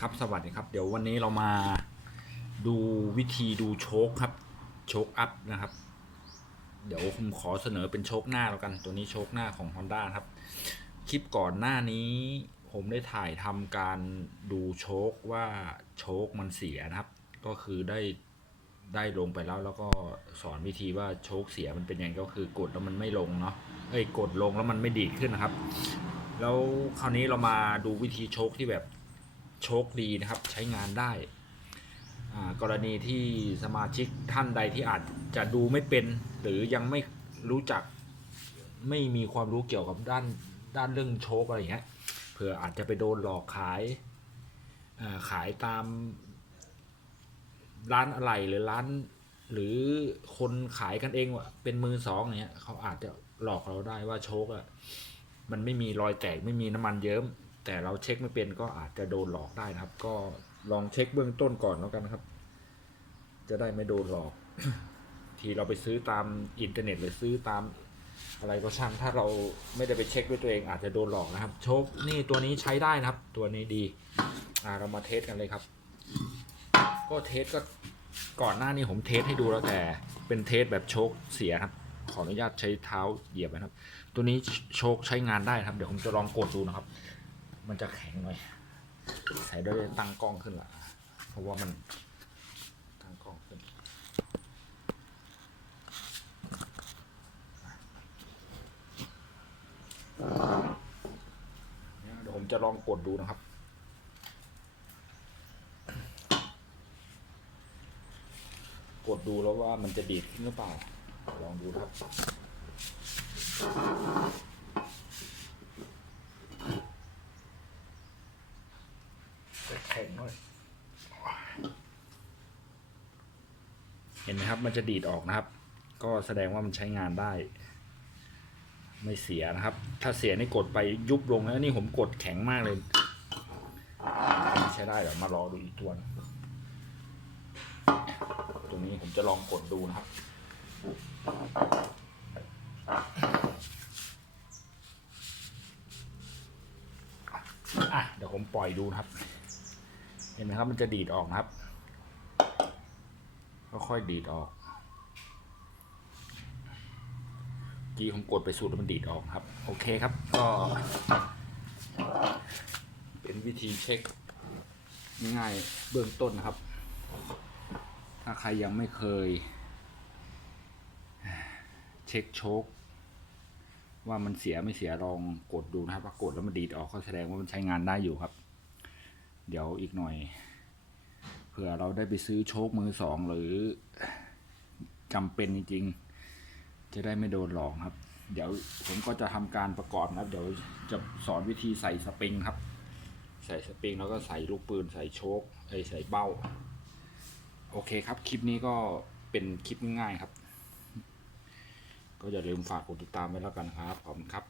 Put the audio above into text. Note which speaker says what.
Speaker 1: ครับสวัสดีครับ เดี๋ยววันนี้เรามาดูวิธีดูโชคครับ โชคอัพนะครับ เดี๋ยวผมขอเสนอเป็นโชคหน้าแล้วกัน ตัวนี้โชคหน้าของ Honda ครับ คลิปก่อนหน้านี้ ผมได้ถ่ายทำการดูโชคว่าโชคมันเสียนะครับ ก็คือได้ได้ลงไปแล้ว แล้วก็สอนวิธีว่าโชคเสียมันเป็นยังไงก็คือกดแล้วมันไม่ลงเนาะเอ้ยกดลงแล้วมันไม่ดีขึ้นนะครับ แล้วคราวนี้เรามาดูวิธีโชคที่แบบ โชคดีนะครับใช้งานได้กรณีที่สมาชิกท่านใดที่อาจจะดูไม่เป็น หรือยังไม่รู้จักไม่มีความรู้เกี่ยวกับด้านด้านเรื่องโชคอะไรอย่างเงี้ยเผื่ออาจจะไปโดนหลอกขายขายตามร้านอะไรหรือร้าน หรือคนขายกันเองว่าเป็นมือสองเงี้ยเขาอาจจะหลอกเราได้ว่าโชคอะมันไม่มีรอยแตกไม่มีน้ำมันเยิ้ม แต่เราเช็คไม่เป็นก็อาจจะโดนหลอกได้นะครับ ก็ลองเช็คเบื้องต้นก่อนแล้วกันนะครับ จะได้ไม่โดนหลอก ทีเราไปซื้อตามอินเทอร์เน็ตหรือซื้อตามอะไรก็ช่างถ้าเราไม่ได้ไปเช็คด้วยตัวเองอาจจะโดนหลอกนะครับ โชคนี่ตัวนี้ใช้ได้นะครับ ตัวนี้ดี อ่าเรามาเทสกันเลยครับ ก็เทสก็ก่อนหน้านี้ผมเทสให้ดูแล้วแต่เป็นเทสแบบโชคเสียครับ ขออนุญาตใช้เท้าเหยียบนะครับ ตัวนี้โชคใช้งานได้ครับ เดี๋ยวผมจะลองกดดูนะครับ มันจะแข็งหน่อย ใส่ด้วยตั้งกล้องขึ้นละเพราะว่ามันตั้งกล้องขึ้นเดี๋ยวผมจะลองกดดูนะครับกดดูแล้วว่ามันจะดีดขึ้นหรือเปล่า ลองดูครับ แข็งหน่อยเห็นไหมครับ มันจะดีดออกนะครับ ก็แสดงว่ามันใช้งานได้ ไม่เสียนะครับ ถ้าเสียนี่กดไปยุบลงแล้วนี่ผมกดแข็งมากเลย ใช้ได้เดี๋ยวมารอดูอีกตัวหนึ่งตัวนี้ผมจะลองกดดูนะครับอะเดี๋ยวผมปล่อยดูนะครับ เห็นไหมครับมันจะดีดออกนะครับค่อยๆดีดออกกี้ผมกดไปสุดแล้วมันดีดออกครับ โอเคครับก็ เป็นวิธีเช็คง่ายเบื้องต้นครับ ถ้าใครยังไม่เคย เช็คโชคว่ามันเสียไม่เสียลองกดดูนะครับว่ากดแล้วมันดีดออกก็แสดงว่ามันใช้งานได้อยู่ครับ เดี๋ยวอีกหน่อยเผื่อเราได้ไปซื้อโชคมือสองหรือจำเป็นจริงๆ จะได้ไม่โดนหลอกครับ เดี๋ยวผมก็จะทำการประกอบนะครับ เดี๋ยวจะสอนวิธีใส่สปริงครับ ใส่สปริงแล้วก็ใส่ลูกปืนใส่โชคไอใส่เบ้า โอเคครับ คลิปนี้ก็เป็นคลิปง่ายๆครับ ก็อย่าลืมฝากกดติดตามไว้แล้วกันครับ ขอบคุณครับ